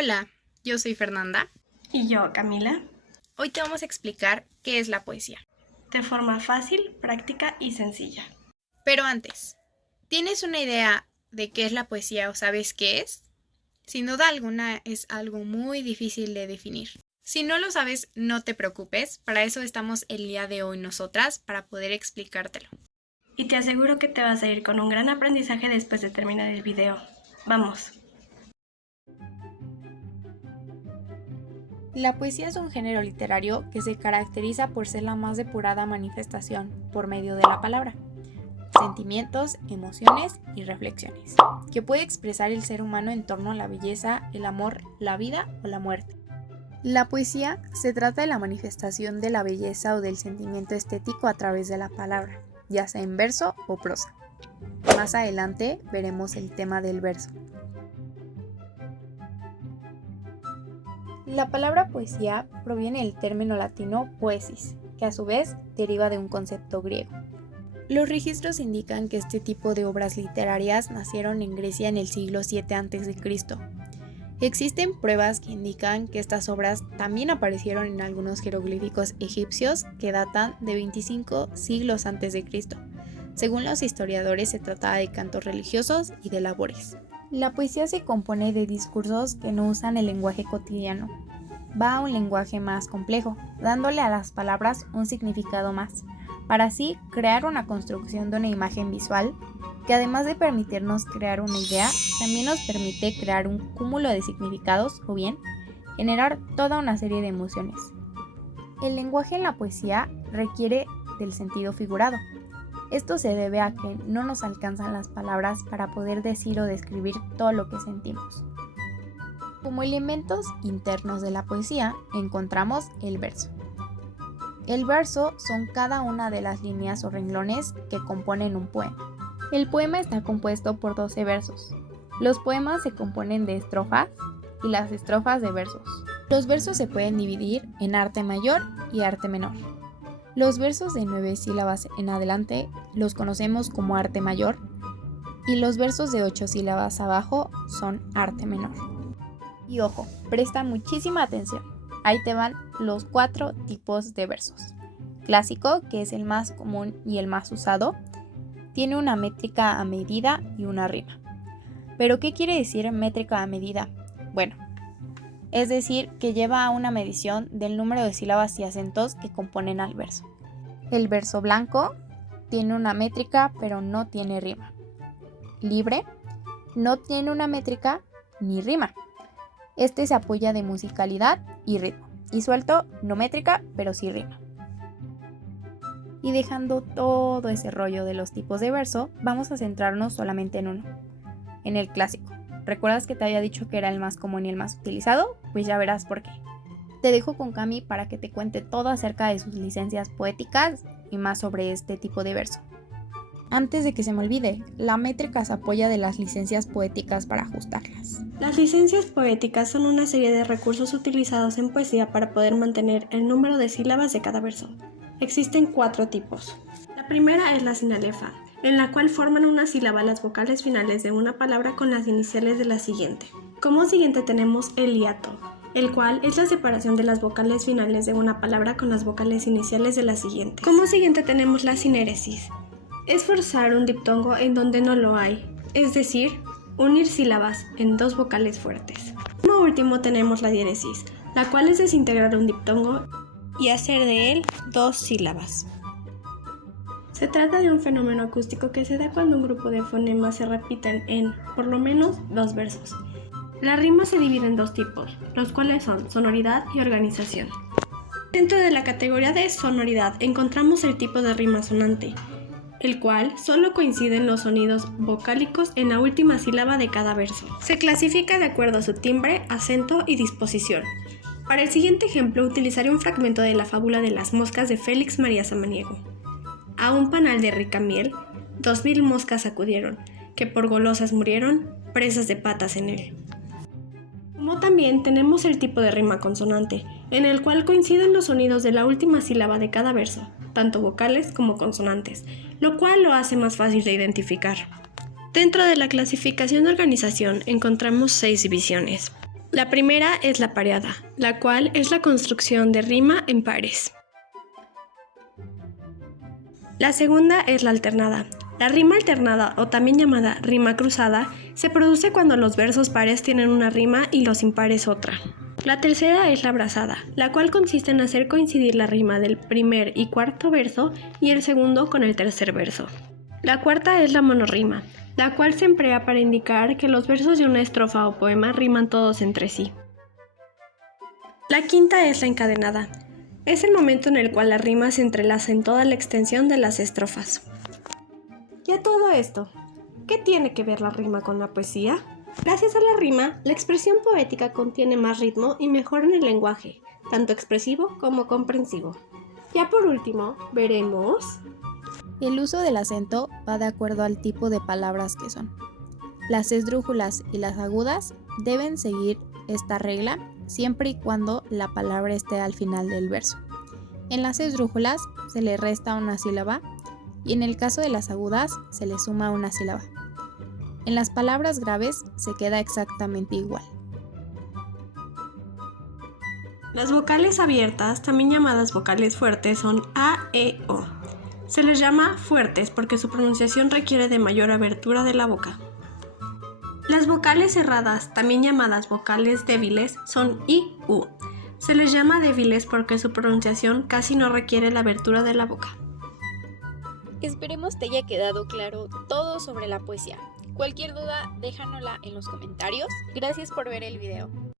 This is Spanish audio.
Hola, yo soy Fernanda. Y yo, Camila, Hoy te vamos a explicar qué es la poesía. de forma fácil, práctica y sencilla. Pero antes, ¿tienes una idea de qué es la poesía o sabes qué es? Sin duda alguna es algo muy difícil de definir. Si no lo sabes, no te preocupes, para eso estamos el día de hoy nosotras, para poder explicártelo. Y te aseguro que te vas a ir con un gran aprendizaje después de terminar el video. ¡Vamos! La poesía es un género literario que se caracteriza por ser la más depurada manifestación, por medio de la palabra, sentimientos, emociones y reflexiones, que puede expresar el ser humano en torno a la belleza, el amor, la vida o la muerte. La poesía se trata de la manifestación de la belleza o del sentimiento estético a través de la palabra, ya sea en verso o prosa. Más adelante veremos el tema del verso. La palabra poesía proviene del término latino poesis, que a su vez deriva de un concepto griego. Los registros indican que este tipo de obras literarias nacieron en Grecia en el siglo VII a.C. Existen pruebas que indican que estas obras también aparecieron en algunos jeroglíficos egipcios que datan de 25 siglos antes de Cristo. Según los historiadores, se trataba de cantos religiosos y de labores. La poesía se compone de discursos que no usan el lenguaje cotidiano. Va a un lenguaje más complejo, dándole a las palabras un significado más, para así crear una construcción de una imagen visual que, además de permitirnos crear una idea, también nos permite crear un cúmulo de significados o bien generar toda una serie de emociones. El lenguaje en la poesía requiere del sentido figurado. Esto se debe a que no nos alcanzan las palabras para poder decir o describir todo lo que sentimos. Como elementos internos de la poesía encontramos el verso. El verso son cada una de las líneas o renglones que componen un poema. El poema está compuesto por 12 versos. Los poemas se componen de estrofas y las estrofas de versos. Los versos se pueden dividir en arte mayor y arte menor. Los versos de 9 sílabas en adelante los conocemos como arte mayor y los versos de 8 sílabas abajo son arte menor. Y ojo, presta muchísima atención. Ahí te van los 4 tipos de versos. Clásico, que es el más común y el más usado, tiene una métrica a medida y una rima. ¿Pero qué quiere decir métrica a medida? Bueno, es decir, que lleva a una medición del número de sílabas y acentos que componen al verso. El verso blanco tiene una métrica pero no tiene rima. Libre no tiene una métrica ni rima. Este se apoya de musicalidad y ritmo. Y suelto, no métrica pero sí rima. Y dejando todo ese rollo de los tipos de verso, vamos a centrarnos solamente en uno, en el clásico. ¿Recuerdas que te había dicho que era el más común y el más utilizado? Pues ya verás por qué. Te dejo con Cami para que te cuente todo acerca de sus licencias poéticas y más sobre este tipo de verso. Antes de que se me olvide, la métrica se apoya de las licencias poéticas para ajustarlas. Las licencias poéticas son una serie de recursos utilizados en poesía para poder mantener el número de sílabas de cada verso. Existen 4 tipos. La primera es la sinalefa, en la cual forman una sílaba las vocales finales de una palabra con las iniciales de la siguiente. Como siguiente tenemos el hiato, el cual es la separación de las vocales finales de una palabra con las vocales iniciales de la siguiente. Como siguiente tenemos la sinéresis. Es forzar un diptongo en donde no lo hay, es decir, unir sílabas en 2 vocales fuertes. Como último tenemos la diéresis, la cual es desintegrar un diptongo y hacer de él 2 sílabas. Se trata de un fenómeno acústico que se da cuando un grupo de fonemas se repiten en, por lo menos, 2 versos. La rima se divide en 2 tipos, los cuales son sonoridad y organización. Dentro de la categoría de sonoridad encontramos el tipo de rima sonante, el cual solo coinciden los sonidos vocálicos en la última sílaba de cada verso. Se clasifica de acuerdo a su timbre, acento y disposición. Para el siguiente ejemplo utilizaré un fragmento de la fábula de las moscas de Félix María Samaniego. A un panal de rica miel, 2000 moscas acudieron, que por golosas murieron, presas de patas en él. Como también tenemos el tipo de rima consonante, en el cual coinciden los sonidos de la última sílaba de cada verso, tanto vocales como consonantes, lo cual lo hace más fácil de identificar. Dentro de la clasificación de organización encontramos 6 divisiones. La primera es la pareada, la cual es la construcción de rima en pares. La segunda es la alternada. La rima alternada, o también llamada rima cruzada, se produce cuando los versos pares tienen una rima y los impares otra. La tercera es la abrazada, la cual consiste en hacer coincidir la rima del primer y cuarto verso y el segundo con el tercer verso. La cuarta es la monorrima, la cual se emplea para indicar que los versos de una estrofa o poema riman todos entre sí. La quinta es la encadenada. Es el momento en el cual la rima se entrelaza en toda la extensión de las estrofas. Y a todo esto, ¿qué tiene que ver la rima con la poesía? Gracias a la rima, la expresión poética contiene más ritmo y mejora en el lenguaje, tanto expresivo como comprensivo. Ya por último, veremos... El uso del acento va de acuerdo al tipo de palabras que son. Las esdrújulas y las agudas deben seguir esta regla siempre y cuando la palabra esté al final del verso. En las esdrújulas se le resta una sílaba y en el caso de las agudas se le suma una sílaba. En las palabras graves se queda exactamente igual. Las vocales abiertas, también llamadas vocales fuertes, son A, E, O. Se les llama fuertes porque su pronunciación requiere de mayor abertura de la boca. Las vocales cerradas, también llamadas vocales débiles, son I, U. Se les llama débiles porque su pronunciación casi no requiere la abertura de la boca. Esperemos te haya quedado claro todo sobre la poesía. Cualquier duda, déjanosla en los comentarios. Gracias por ver el video.